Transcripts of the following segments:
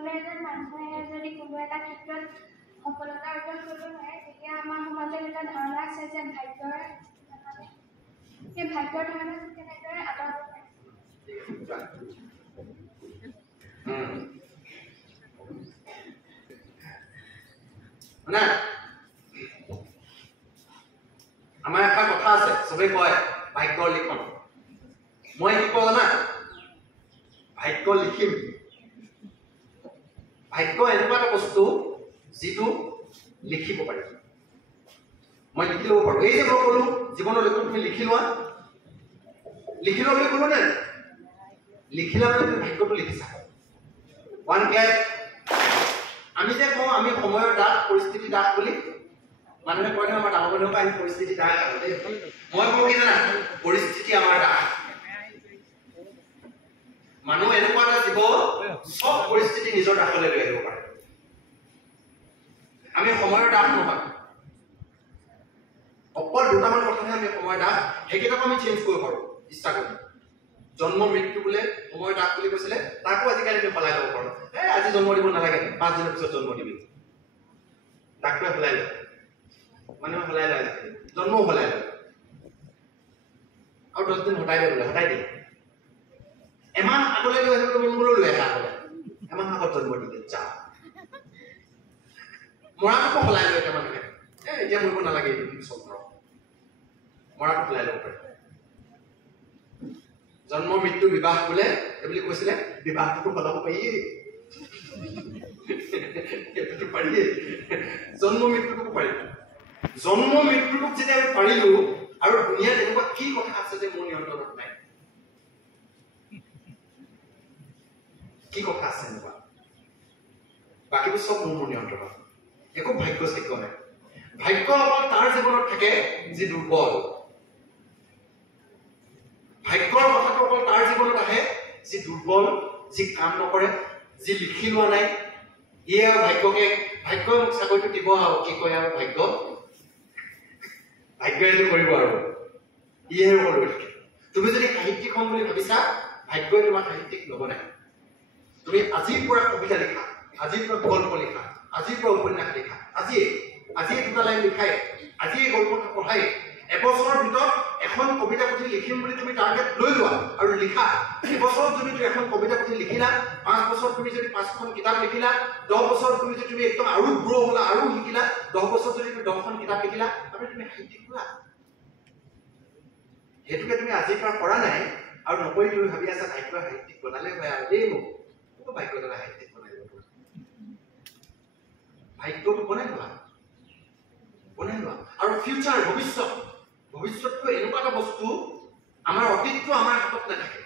কোনো এজন মানুহে যদি কোনো এটা ক্ষেত্ৰত সফলতা অৰ্জন কৰিব নোৱাৰে তেতিয়া আমাৰ সমাজত এটা ধাৰণা আছে যে ভাগ্যৰ সেই ভাগ্যৰ ধাৰণাটো কেনেদৰে আঁতৰাব পাৰে মানে আমাৰ এটা কথা আছে সবে কয় ভাগ্যৰ লিখন মই কি কওঁ জানা ভাগ্য লিখিম ভাগ্য এনেকুৱা এটা বস্তু যিটো লিখিব পাৰি মই লিখি ল'ব পাৰোঁ এই যে মই ক'লো জীৱনৰ লক্ষ্য তুমি লিখি লোৱা বুলি ক'লো নে লিখিলা মানে তুমি ভাগ্যটো লিখিছা ওৱান ক্লাছ আমি যে কওঁ আমি সময়ৰ দাস পৰিস্থিতি দাস বুলি মানুহে কয় আমাৰ ডাঙৰ মানুহক আমি পৰিস্থিতি দাস মই কওঁ কি জানা পৰিস্থিতি আমাৰ দাস মানুহ এনেকুৱা এটা জীৱ সব পৰিস্থিতি নিজৰ দাসলৈ লৈ আহিব পাৰে আমি সময়ৰ দাস নহয় অকল দুটামান কথাহে আমি সময়ৰ দাস সেইকেইটাকো আমি চেঞ্জ কৰিব পাৰোঁ ইচ্ছা কৰি জন্ম মৃত্যু বোলে সময়ৰ দাস বুলি কৈছিলে তাকো আজিকালি আমি সলাই ল'ব পাৰোঁ আজি জন্ম দিব নালাগে 5 দিনৰ পিছত জন্ম দিবি ডাক্তৰে সলাই লয় মানুহে সলাই লয় জন্মও সলাই লয় আৰু 10 দিন হটাই দিয়ে বোলে হটাই দিয়ে এমাহ আগলৈ লৈ আহিব মংগললৈ লৈ আহে আগলৈ এমাহ আগত জন্ম দিলে যা মৰাটোকো সলাই লয় এতিয়া মানুহে এতিয়া মৰিব নালাগে এইটো পিছত মৰাটো সলাই ল'ব পাৰে জন্ম মৃত্যু বিবাহ বোলে এইবুলি কৈছিলে বিবাহটোতো সলাব পাৰিয়ে সেইটোতো পাৰিয়ে জন্ম মৃত্যুটোকো পাৰিব জন্ম মৃত্যুটোক যেতিয়া আমি পাৰিলো আৰু দুনিয়াত এনেকুৱা কি কথা আছে যে মোৰ নিয়ন্ত্ৰণত নাই কি কথা আছে এনেকুৱা বাকীবোৰ চব মোৰ নিয়ন্ত্ৰণত একো ভাগ্য চাগ্য নাই ভাগ্য অকল তাৰ জীৱনত থাকে যি দুৰ্বল ভাগ্যৰ কথাটো অকল তাৰ জীৱনত আহে যি দুৰ্বল যি কাম নকৰে যি লিখি লোৱা নাই ইয়ে আৰু ভাগ্যই মোক চাকৰিটো দিব আৰু কি কয় আৰু ভাগ্যই কৰিব আৰু ইয়ে সকলো থাকে তুমি যদি সাহিত্যিক হ'ম বুলি ভাবিছা ভাগ্যই তোমাক সাহিত্যিক ল'ব নাই তুমি আজিৰ পৰা কবিতা লিখা আজিৰ পৰা গল্প লিখা আজিৰ পৰা উপন্যাস লিখা আজিয়ে দুটা লাইন লিখাই আজিয়ে গল্পটা পঢ়াই এবছৰৰ ভিতৰত এখন কবিতা পুথি লিখিম বুলি তুমি টাৰ্গেট লৈ লোৱা আৰু লিখা এবছৰত যদি তুমি এখন কবিতা পুথি লিখিলা 5 বছৰত তুমি যদি 5খন কিতাপ লিখিলা 10 বছৰত তুমি যদি তুমি একদম আৰু গ্ৰ হ'লা আৰু শিকিলা 10 বছৰত যদি তুমি 10খন কিতাপ লিখিলা আৰু তুমি সাহিত্যিক হ'লা সেইটোকে তুমি আজিৰ পৰা কৰা নাই আৰু নকৰি তুমি ভাবি আছা ভাগ্য সাহিত্যিক বনালে হয় আৰু দেই মোক ভাগ্য দ্বাৰা সাহিত্যিক বনাই দিব ভাগ্যটো বনাই লোৱা আৰু ফিউচাৰ ভৱিষ্যতটো এনেকুৱা এটা বস্তু আমাৰ অতীতটো আমাৰ হাতত নাথাকে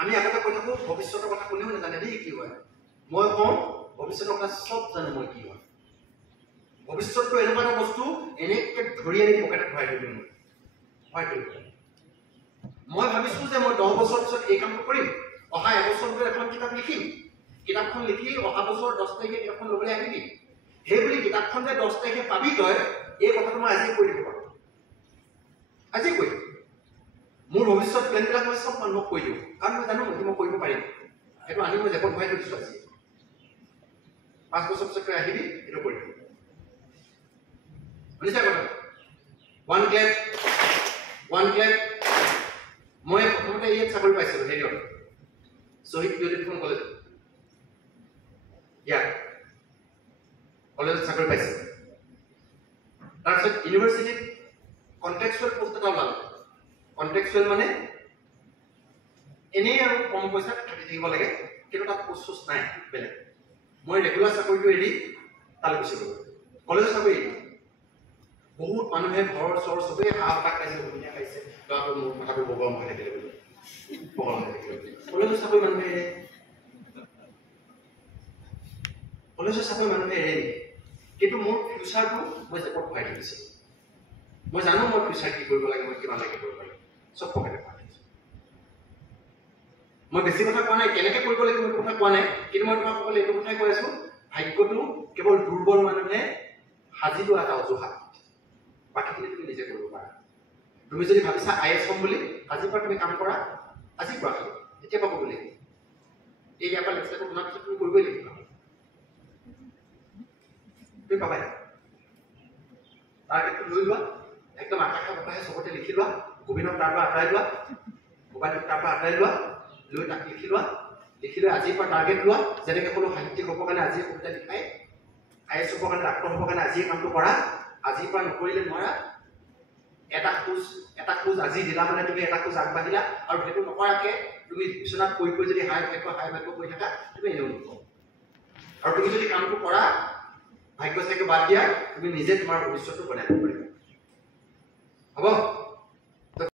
আমি আগতে কৈ থাকোঁ ভৱিষ্যতৰ কথা কোনেও নাজানে দেই কি হয় মই কওঁ ভৱিষ্যতৰ কথা চব জানো মই কি হয় ভৱিষ্যতটো এনেকুৱা এটা বস্তু এনেকৈ ধৰি আনি পকেটত ভৰাই থৈ দিম মই ভাবিছোঁ যে মই 10 বছৰ পিছত এই কামটো কৰিম অহা এবছৰ ভিতৰত এখন কিতাপ লিখিম কিতাপখন লিখি অহা বছৰ 10 তাৰিখে কিতাপখন ল'বলৈ আহিবি সেই বুলি কিতাপখন যে 10 তাৰিখে পাবি তই এই কথাটো মই আজিয়ে কৈ দিব পাৰোঁ আজিয়ে কৈ দিম মোৰ ভৱিষ্যত প্লেনবিলাক মই চব মানুহক কৈ দিওঁ কাৰণ মই জানো মই কৰিব পাৰিম সেইটো আনি মই জেপত ভৰাই থৈ দিছোঁ আজি 5 বছৰ পিছত তই আহিবি এইটো কৰি দিম শুনিছা কথা ওৱান ক্লেপ মই প্ৰথমতে ইয়াত চাকৰি পাইছিলোঁ হেৰিয়ত শ্বহীদ বিউটিফুল কলেজত ইয়াত কলেজত চাকৰি পাইছিলোঁ তাৰপিছত ইউনিভাৰ্চিটিত কণ্টেক্সুৱেল পোষ্ট এটা ওলালে কণ্টেক্সুৱেল মানে এনেই আৰু কম পইচাত থাকি থাকিব লাগে কিন্তু তাত পোষ্ট নাই বেলেগ মই ৰেগুলাৰ চাকৰিটো এৰি তালৈ গুচি গ'লোঁ কলেজৰ চাকৰি এৰি বহুত মানুহে ঘৰৰ চৰ চবেই হাঁহ পাক খাইছে ধুনীয়া খাইছে ল'ৰাটো মোৰ মাথাটো বগৰম হৈ থাকিলে বুলি কলেজৰ চাকৰি মানুহে এৰে কিন্তু মোৰ ফিউচাৰটো মই জেপত ভৰাই থৈ দিছিলোঁ মই জানো মই ফিউচাৰ কি কৰিব লাগে মই কিমানলৈকে কৰিব লাগে চব পকেটে ভৰাই থৈছোঁ মই বেছি কথা কোৱা নাই কেনেকৈ কৰিব লাগিব সেইটো কথা কোৱা নাই কিন্তু মই তোমাক ক'বলৈ এইটো কথাই কৈ আছোঁ ভাগ্যটো কেৱল দুৰ্বল মানুহে সাজি লোৱা এটা অজুহাত বাকীখিনি তুমি নিজে কৰিব পাৰা তুমি যদি ভাবিছা IAS হ'ম বুলি আজিৰ পৰা তুমি কাম কৰা আজিৰ পৰা খালি এতিয়া পাব বুলি এই ইয়াৰ পৰা লেক্সাৰটো শুনাৰ পিছত তুমি কৰিবই লাগিব তুমি পাবাই টাৰ্গেটটো লৈ লোৱা একদম আকাশে বতাহে চবতে লিখি লোৱা গোবিন্দক তাৰ পৰা আঁতৰাই লোৱা মোবাইলটোক তাৰ পৰা আঁতৰাই লোৱা লৈ তাক লিখি লোৱা লিখি লৈ আজিৰ পৰা টাৰ্গেট লোৱা যেনেকৈ কোনো সাহিত্যিক হ'বৰ কাৰণে আজিয়ে কবিতা লিখাই IAS হ'বৰ কাৰণে ডাক্তৰ হ'বৰ কাৰণে আজিয়ে কামটো কৰা আজিৰ পৰা নকৰিলে নোৱাৰা এটা খোজ আজি দিলা মানে তুমি এটা খোজ আগবাঢ়িলা আৰু সেইটো নকৰাকে তুমি বিচনাত পৰি যদি হাই ভাগ্য কৰি থাকা তুমি এনেও নোপোৱা আৰু তুমি যদি কামটো কৰা ভাগ্য চাগ্য বাদ দিয়া তুমি নিজে তোমাৰ ভৱিষ্যতটো বনাই ল'ব পাৰিবা হ'ব